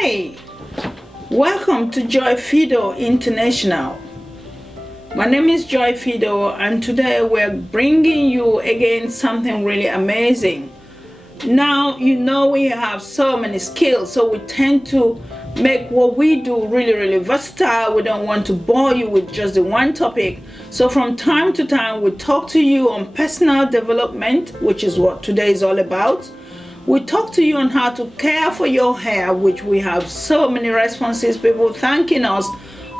Hi, welcome to Joy Phido International. My name is Joy Phido, and today we're bringing you again something really amazing. Now, you know, we have so many skills, so we tend to make what we do really versatile. We don't want to bore you with just the one topic. So from time to time, we talk to you on personal development, which is what today is all about. We talk to you on how to care for your hair, which we have so many responses, people thanking us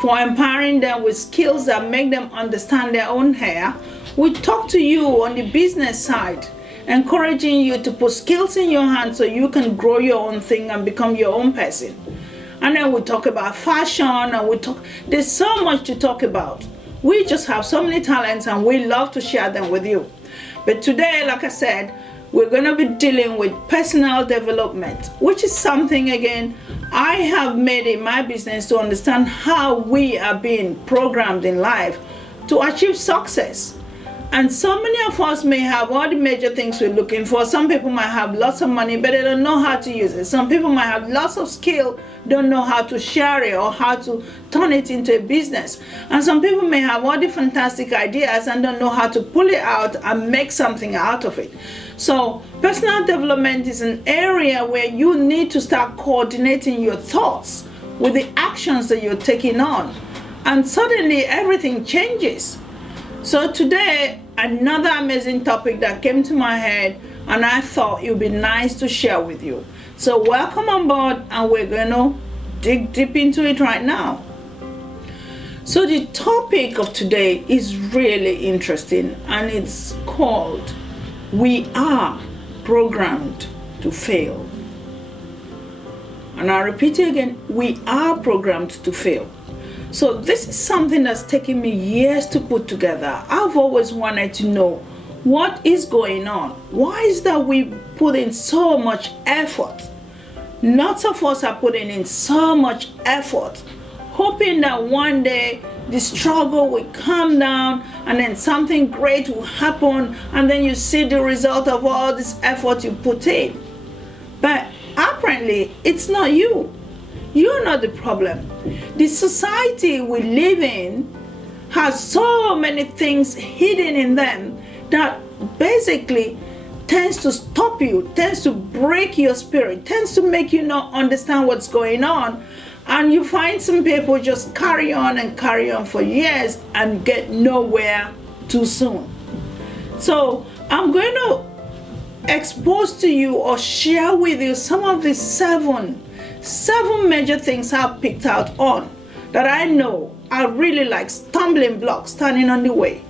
for empowering them with skills that make them understand their own hair. We talk to you on the business side, encouraging you to put skills in your hands so you can grow your own thing and become your own person. And then we talk about fashion, and there's so much to talk about. We just have so many talents and we love to share them with you. But today, like I said, we're going to be dealing with personal development, which is something, again, I have made it my business to understand how we are being programmed in life to achieve success. And so many of us may have all the major things we're looking for. Some people might have lots of money, but they don't know how to use it. Some people might have lots of skill, don't know how to share it or how to turn it into a business. And some people may have all the fantastic ideas and don't know how to pull it out and make something out of it. So personal development is an area where you need to start coordinating your thoughts with the actions that you're taking on. And suddenly everything changes. So today, another amazing topic that came to my head, and I thought it would be nice to share with you. So welcome on board, and we're going to dig deep into it right now. So the topic of today is really interesting, and it's called "We Are Programmed to Fail." And I'll repeat it again, we are programmed to fail. So this is something that's taken me years to put together. I've always wanted to know what is going on. Why is that we put in so much effort? Lots of us are putting in so much effort, hoping that one day the struggle will calm down and then something great will happen, and then you see the result of all this effort you put in. But apparently it's not you. You're not the problem. The society we live in has so many things hidden in them that basically tends to stop you, tends to break your spirit, tends to make you not understand what's going on. And you find some people just carry on for years and get nowhere too soon. So I'm going to expose to you or share with you some of the seven major things I've picked out on that I know are really like stumbling blocks standing on the way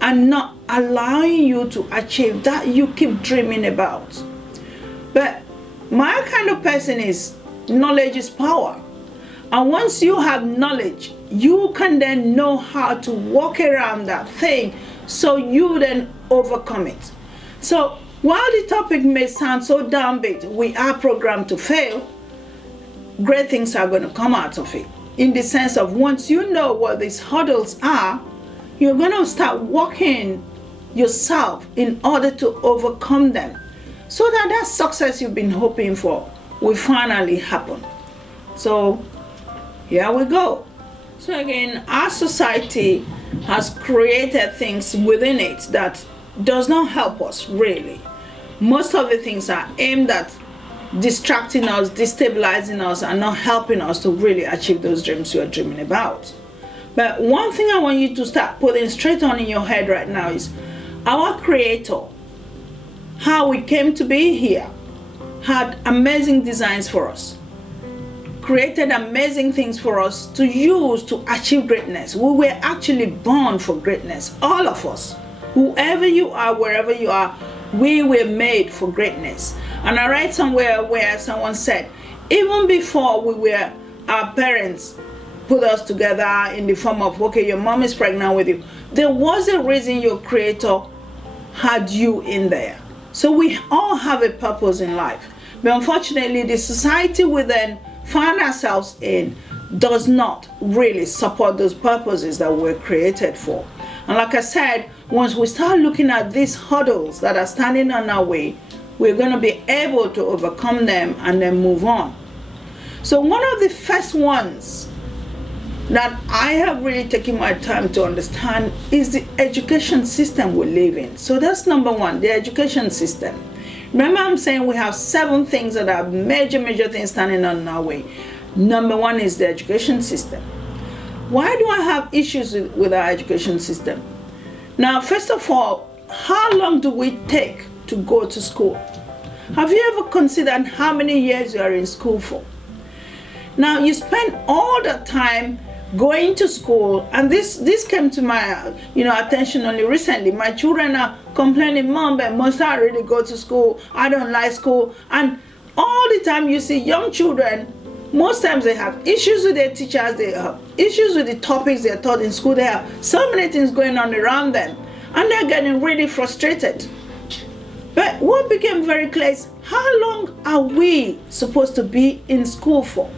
and not allowing you to achieve that you keep dreaming about. But my kind of person is knowledge is power. And once you have knowledge, you can then know how to walk around that thing so you then overcome it. So while the topic may sound so damn big, we are programmed to fail, great things are going to come out of it. In the sense of once you know what these hurdles are, you're going to start walking yourself in order to overcome them, so that that success you've been hoping for will finally happen. So here we go. So again, our society has created things within it that does not help us really. Most of the things are aimed at distracting us, destabilizing us, and not helping us to really achieve those dreams you are dreaming about. But one thing I want you to start putting straight on in your head right now is our Creator, how we came to be here, had amazing designs for us, created amazing things for us to use to achieve greatness. We were actually born for greatness, all of us. Whoever you are, wherever you are, we were made for greatness. And I read somewhere where someone said, even before our parents put us together in the form of, okay, your mom is pregnant with you, there was a reason your Creator had you in there. So we all have a purpose in life. But unfortunately, the society we then find ourselves in does not really support those purposes that we're created for. And like I said, once we start looking at these hurdles that are standing on our way, we're going to be able to overcome them and then move on. So one of the first ones that I have really taken my time to understand is the education system we live in. So that's number one, the education system. Remember, I'm saying we have 7 things that are major things standing on our way. Number one is the education system. Why do I have issues with our education system? Now, first of all, how long do we take to go to school? Have you ever considered how many years you are in school for? Now, you spend all the time going to school, and this came to my attention only recently. My children are complaining, Mom, but must I really go to school? I don't like school. And all the time you see young children, most times they have issues with their teachers, they have issues with the topics they're taught in school, they have so many things going on around them, and they're getting really frustrated. But what became very clear is, how long are we supposed to be in school for?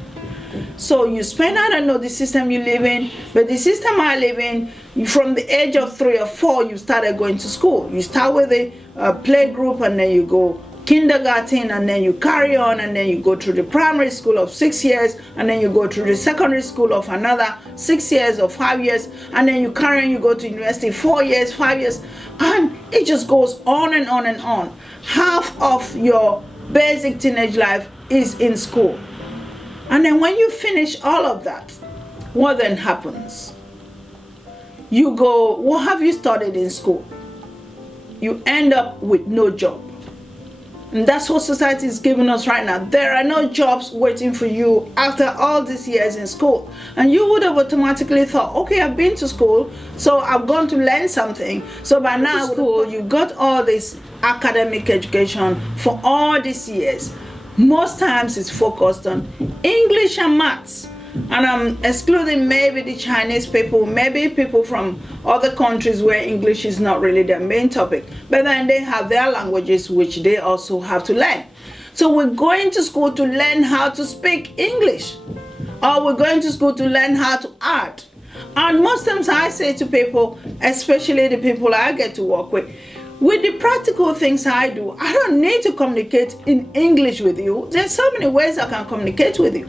So you spend, I don't know the system you live in, but the system I live in, from the age of 3 or 4, you started going to school. You start with a play group, and then you go kindergarten, and then you carry on, and then you go through the primary school of 6 years, and then you go through the secondary school of another 6 years or 5 years, and then you carry on, you go to university 4 years, 5 years, and it just goes on and on and on. Half of your basic teenage life is in school. And then when you finish all of that, what then happens? You go, what have you studied in school? You end up with no job. And that's what society is giving us right now. There are no jobs waiting for you after all these years in school. And you would have automatically thought, okay, I've been to school, so I've gone to learn something. So by now, school, you got all this academic education for all these years. Most times it's focused on English and maths. And I'm excluding maybe the Chinese people, maybe people from other countries where English is not really their main topic. But then they have their languages which they also have to learn. So we're going to school to learn how to speak English. Or we're going to school to learn how to art. And most times I say to people, especially the people I get to work with the practical things I do, I don't need to communicate in English with you. There's so many ways I can communicate with you.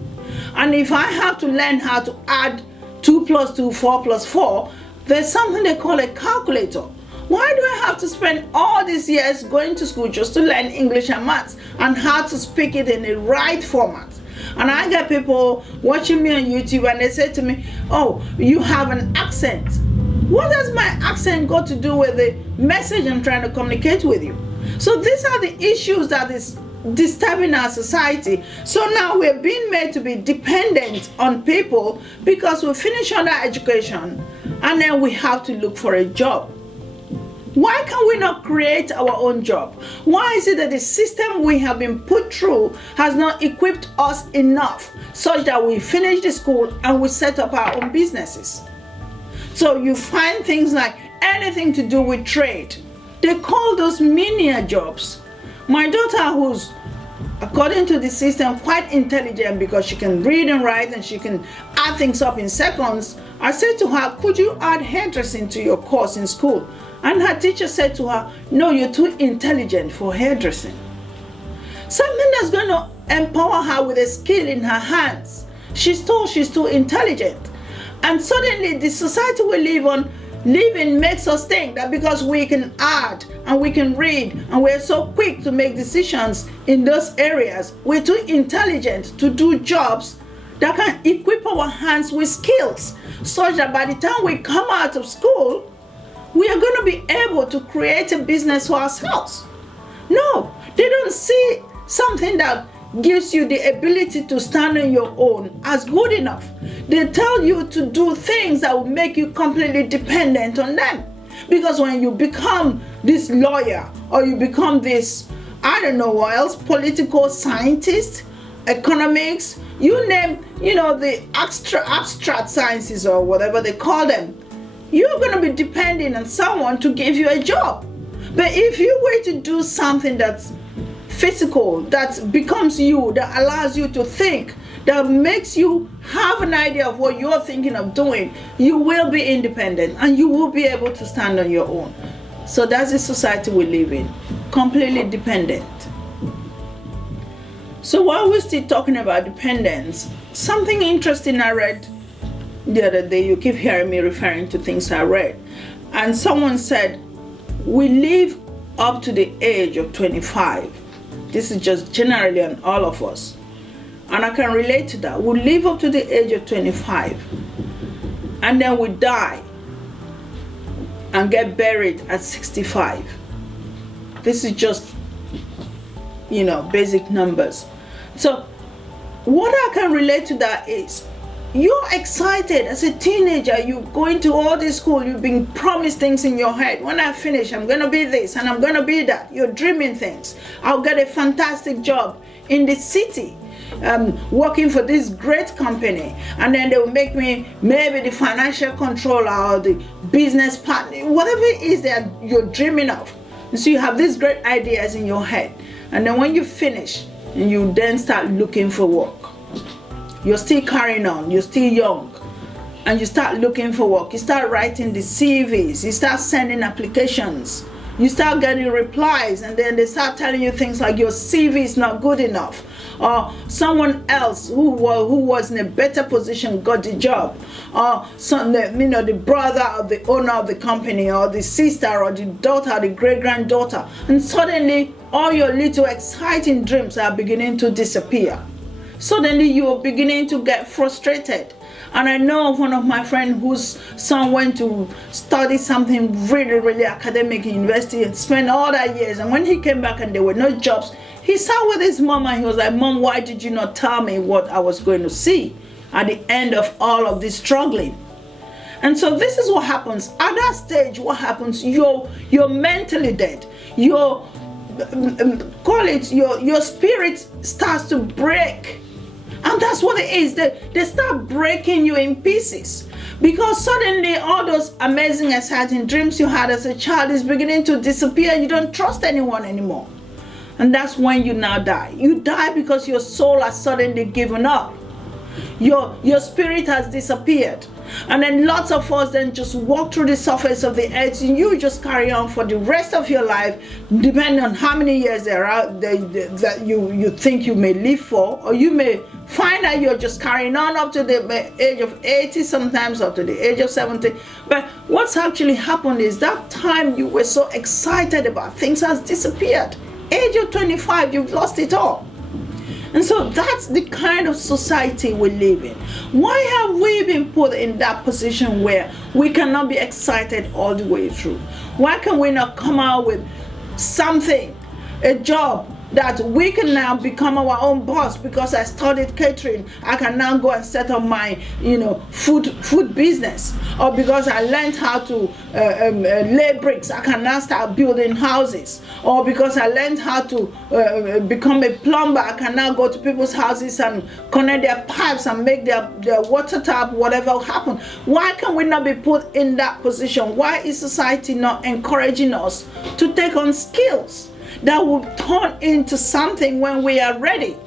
And if I have to learn how to add 2 + 2, 4 + 4, there's something they call a calculator. Why do I have to spend all these years going to school just to learn English and maths and how to speak it in the right format? And I get people watching me on YouTube and they say to me, oh, you have an accent. What does my accent got to do with the message I'm trying to communicate with you? So these are the issues that is disturbing our society. So now we're being made to be dependent on people because we finish on our education and then we have to look for a job. Why can we not create our own job? Why is it that the system we have been put through has not equipped us enough such that we finish the school and we set up our own businesses? So you find things like anything to do with trade. They call those menial jobs. My daughter, who's, according to the system, quite intelligent because she can read and write and she can add things up in seconds, I said to her, could you add hairdressing to your course in school? And her teacher said to her, no, you're too intelligent for hairdressing. Something that's going to empower her with a skill in her hands. She's told she's too intelligent. And suddenly the society we live in makes us think that because we can add and we can read and we're so quick to make decisions in those areas, we're too intelligent to do jobs that can equip our hands with skills such that by the time we come out of school, we are going to be able to create a business for ourselves. No, they don't see something that gives you the ability to stand on your own as good enough. They tell you to do things that will make you completely dependent on them. Because when you become this lawyer or you become this, I don't know what else, political scientist, economics, you name, the abstract sciences or whatever they call them, you're going to be depending on someone to give you a job. But if you were to do something that's physical, that becomes you, that allows you to think, that makes you have an idea of what you're thinking of doing, you will be independent and you will be able to stand on your own. So that's the society we live in, completely dependent. So while we're still talking about dependence, something interesting I read the other day, you keep hearing me referring to things I read, and someone said we live up to the age of 25. This is just generally on all of us, and I can relate to that. We live up to the age of 25, and then we die and get buried at 65. This is just, you know, basic numbers. So what I can relate to that is, you're excited as a teenager, you're going to all this school, you've been promised things in your head. When I finish, I'm going to be this and I'm going to be that. You're dreaming things. I'll get a fantastic job in the city, working for this great company, and then they will make me maybe the financial controller or the business partner, whatever it is that you're dreaming of. And so you have these great ideas in your head, and then when you finish, you then start looking for work. You're still carrying on, you're still young, and you start looking for work. You start writing the CVs, you start sending applications, you start getting replies, and then they start telling you things like your CV is not good enough, or someone else who was in a better position got the job, or the brother of the owner of the company, or the sister, or the daughter, the great-granddaughter, and suddenly all your little exciting dreams are beginning to disappear. Suddenly you're beginning to get frustrated. And I know of one of my friends whose son went to study something really academic in university and spent all that years, and when he came back and there were no jobs, he sat with his mom and he was like, "Mom, why did you not tell me what I was going to see at the end of all of this struggling?" And so this is what happens at that stage. What happens? You're mentally dead. Your spirit starts to break. And that's what it is. They start breaking you in pieces, because suddenly all those amazing, exciting dreams you had as a child is beginning to disappear. You don't trust anyone anymore. And that's when you now die. You die because your soul has suddenly given up. Your spirit has disappeared. And then lots of us then just walk through the surface of the earth, and you just carry on for the rest of your life, depending on how many years there are that you think you may live for, or you may find that you're just carrying on up to the age of 80, sometimes up to the age of 70. But what's actually happened is that time you were so excited about things has disappeared. Age of 25, you've lost it all. And so that's the kind of society we live in. Why have we been put in that position where we cannot be excited all the way through? Why can we not come out with something, a job that we can now become our own boss? Because I studied catering, I can now go and set up my food business. Or because I learned how to lay bricks, I can now start building houses. Or because I learned how to become a plumber, I can now go to people's houses and connect their pipes and make their water tap, whatever happen. Why can we not be put in that position? Why is society not encouraging us to take on skills that will turn into something when we are ready,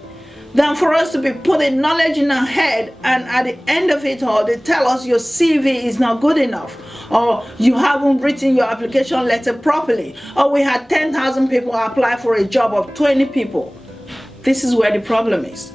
than for us to be putting knowledge in our head, and at the end of it all, they tell us your CV is not good enough, or you haven't written your application letter properly, or we had 10,000 people apply for a job of 20 people. This is where the problem is.